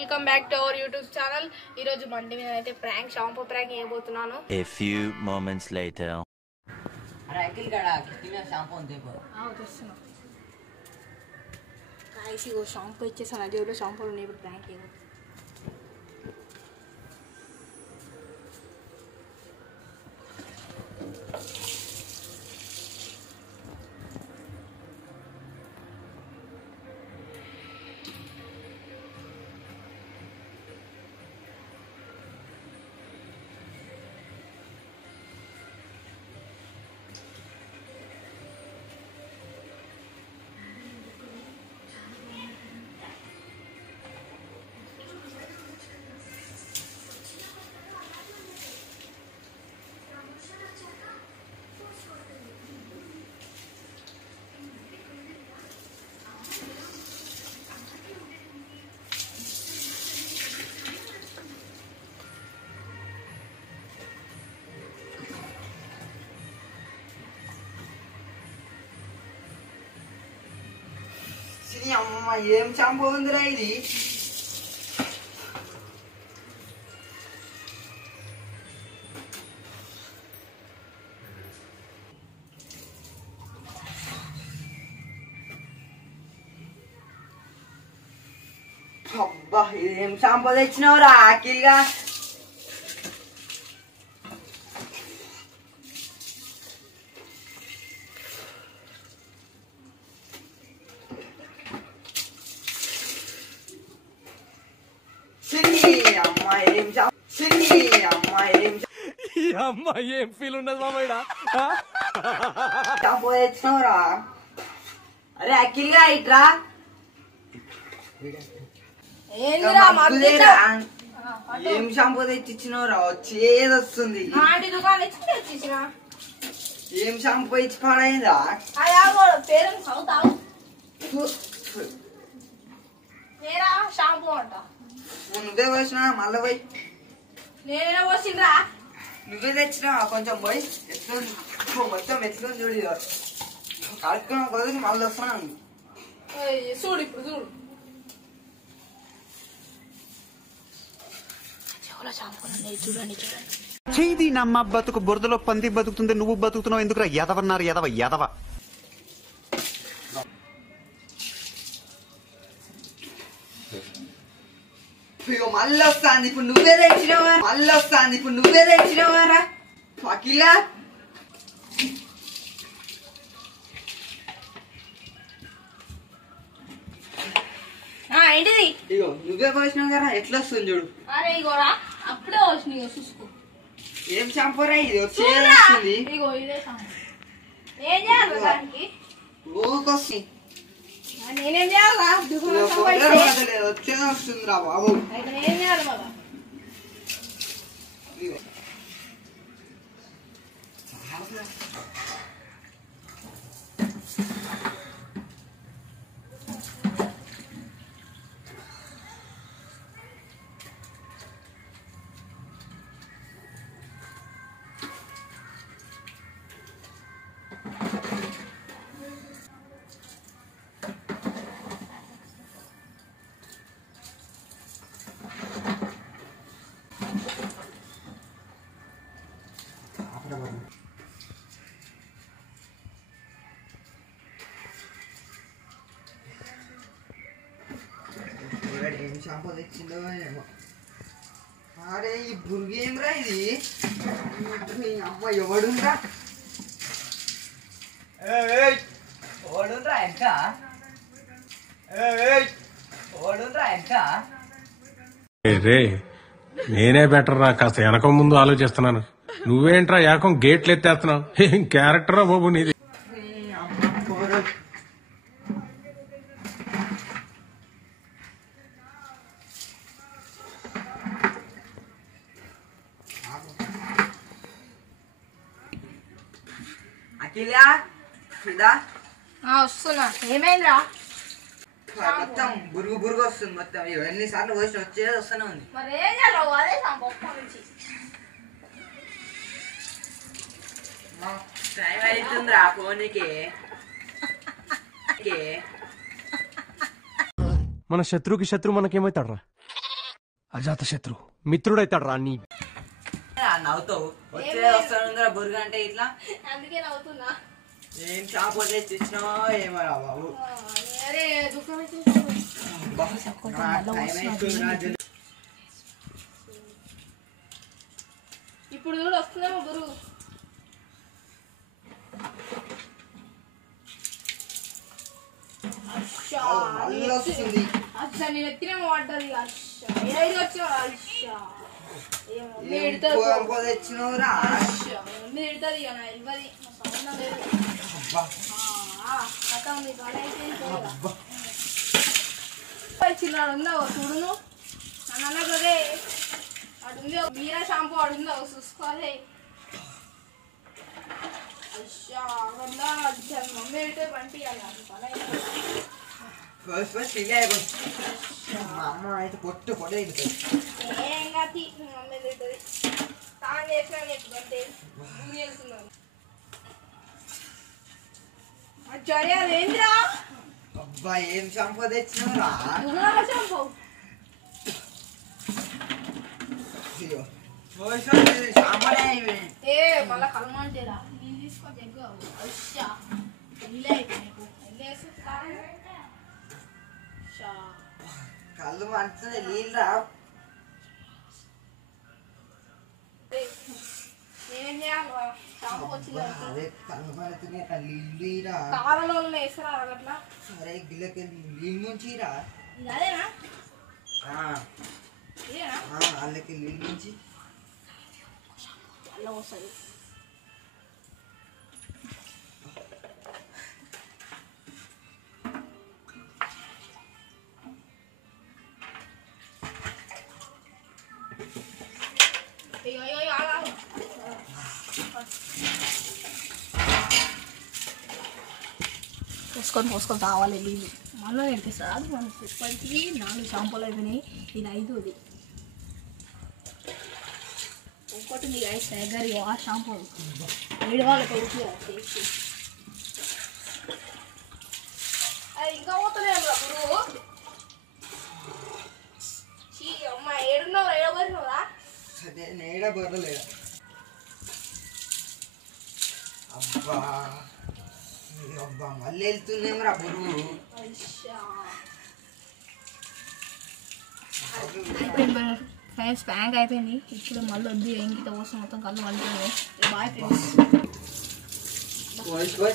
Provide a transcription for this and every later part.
Welcome back to our YouTube channel. ఈ రోజు మండి మీద అయితే ప్రాంక్ షాంపూ ప్రాంక్ చేయబోతున్నాను. A few moments later. అరే అఖిల్ గడ కిటిమీ షాంపూ ఉంది పో. తెస్తున్నా గాయ్స్, ఇగో షాంపూ ఇచ్చేసాను. జేబులో షాంపూలు ఉన్నాయి. ఇప్పుడు ప్రాంక్ చేయబోతున్నాను. అమ్మ ఏం షాంపూ ఉందిరా ఇది? అబ్బా ఏం షాంపూ తెచ్చినావురా అఖిల్గా? ఏం ఫీల్ ఉన్నది మామయ్య? షాంపూ తెచ్చినావురా? అరే అఖిల్గా ఇట్రా. ఏం షాంపూ తెచ్చిచ్చినవురా? చేదు వస్తుంది. ఏం షాంపూ ఇచ్చి పాడైందా? షాంపూ అంట నువ్వే పోసినా మళ్ళీ పోయి నేనే పోసిండ్రా. నువ్వే తెచ్చినా కొంచెం పోయి ఎట్లుంది మొత్తం ఎట్లుంది చూడు. కడుక్కున్న కొద్దిగా మళ్ళీ వస్తున్నాను. చూడు ఇప్పుడు చూడు. చూడండి చూడండి. చేది నమ్మ బతుకు బురదలో పంది బతుకుతుంది, నువ్వు బతుకుతున్నావు ఎందుకురా? ఎదవన్నారు ఎదవ ఎదవ. మళ్ళీ వస్తాంది ఇప్పుడు నువ్వే తెచ్చినావా? మళ్ళీ వస్తాంది ఇప్పుడు నువ్వే తెచ్చినావారా అఖిలా? ఏంటిది? ఇగో నువ్వే పోసినావు కదా, ఎట్లా వస్తుంది చూడు. అరే ఇగోరా, అప్పుడే వచ్చినాయి చూసుకో. ఏం షాంపూ రా ఇది? వస్తుంది. ఇగో ఇదే షాంపూ. ఏం చేయాలి దానికి? ఊకొస్తుంది. నేనేం చేయాలా? వచ్చేది వస్తుంది రా బాబు. అయితే నేనేం చేయాలి బాబా? ఏం షాంపూ తెచ్చిందో ఏమో. అరే ఈ బుర్గి ఏమిరా ఇది? అమ్మ ఎవడుందా? ఎవడుండ్రా ఇంకా? ఎవడుండ్రా ఇంకా? రే నేనే బెటర్ రా, కాస్త వెనక ముందు ఆలోచిస్తున్నాను. నువ్వేంట్రా ఏకం గేట్లు ఎత్తేస్తున్నావు? ఏం క్యారెక్టరా బాబు నీది? అఖిలా ఇదా వస్తున్నా. ఏమైందిరా? మొత్తం బురుగు బురుగు వస్తుంది మొత్తం. ఎన్నిసార్లు పోసి వచ్చేది వస్తూనే ఉంది. మరి ఏం చేయాలి? అదే షాంపూ నుంచి టైం అవుతుందిరా ఫోన్కి. మన శత్రువుకి శత్రువు మనకేమవుతాడు రా? అజాతశత్రు మిత్రుడైతాడు రా నీ నవ్వుతావు వచ్చే వస్తాను బుర్గ అంటే ఇట్లా అందుకే నవ్వుతున్నా. ఏం షాప్ వచ్చి తెచ్చినావో ఏమో రా బాబు. అరే దుఃఖం అయితే ఇప్పుడు కూడా వస్తుందేమో గురువు. వస్తుంది అచ్చా నేను ఎత్తినేమో పడ్డది. అచ్చా ఏదైనా వచ్చా. అచ్చా తెచ్చినవురా మీరు ఎడుతుంది ఇక నా ఇవ్వది సంబంధం లేదు. చిన్నాడు ఉందా చూడును నన్ను కదే అడుంది మీరా షాంపూ అడుందా చూసుకోవాలి. అచ్చా మమ్మీ ఎడితే పంపించాలి మా అమ్మ అయితే పొట్టు పొడ ఏం కాదు మమ్మీ తింటుంది. తాను చేసినా అంటే వెళ్తున్నాను. అచ్చరే అదేంద్రా అబ్బా ఏం షాంపూ తెచ్చినవురా. షాంపూ ఏ మళ్ళా కలమంటేరా నేను తీసుకో జగ్గు అచ్చా ఇల్లే నీకు కళ్ళు మంచిది నీళ్ళరా. నేనేం చేయాలి షాంపూ వచ్చింది అదే కళ్ళు పడుతున్నాయి నీళ్ళురా. కాలంలో వేస్తారా అట్లా. సరే గిల్లకి నీళ్ళు ముంచిరా. ఇది అదేనా ఇదేనా వాళ్ళకి నీళ్ళు ముంచి అలా వస్తుంది. పోసుకొని కావాలి నీళ్ళు మళ్ళీ నేర్పిస్తాడు. అది మనకి ఇప్పటికీ 4 షాంపూలు అయిపోయినాయి. ఇది 5ది. ఒకటి మీ ఐస్ టైగర్ ఆ షాంపూ 7 వాళ్ళకి అవుతుంది. అది ఇంకా పోతలేదు గురువు. అమ్మ ఏడున్నావు ఏడబడినవురా. అదే నేడ బొర్రలేదా. అబ్బా అబ్బా మళ్ళీ వెళ్తుందేమరా బరువు. ఫ్రెండ్స్ ప్యాంక్ అయిపోయింది. ఇప్పుడు మళ్ళీ వద్దు ఇంకిత కోసం మొత్తం కళ్ళు వండుతుంది. Bye friends.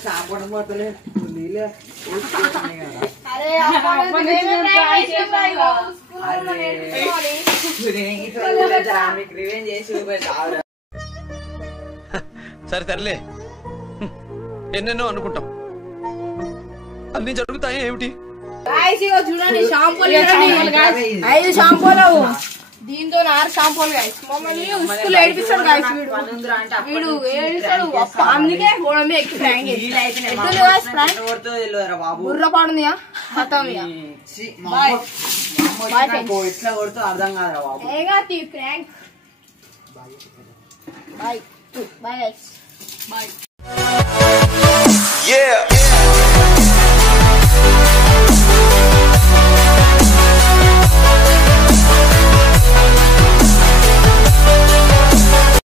షాంపడం పోతలే నీళ్ళే సరే తరలే ఎన్నెన్నో అనుకుంటాం అన్ని జరుగుతాయి ఏమిటి. చూడండి షాంపూలు 5 షాంపూలు దీంతో 6 షాంపూలు గాయస్. మమ్మల్ని స్కూల్ ఏడిపిస్తాడు గాయస్. వీడు ఏడిస్తాడు. అందుకే గోడ మీద ఎక్కి ఫ్రాంక్ బుర్ర పాడుందియా మొత్తం ఇట్లా కొడుతూ అర్థం కాదురా బాబు. ఏగా ఫ్రాంక్. Bye bye guys bye. Yeah.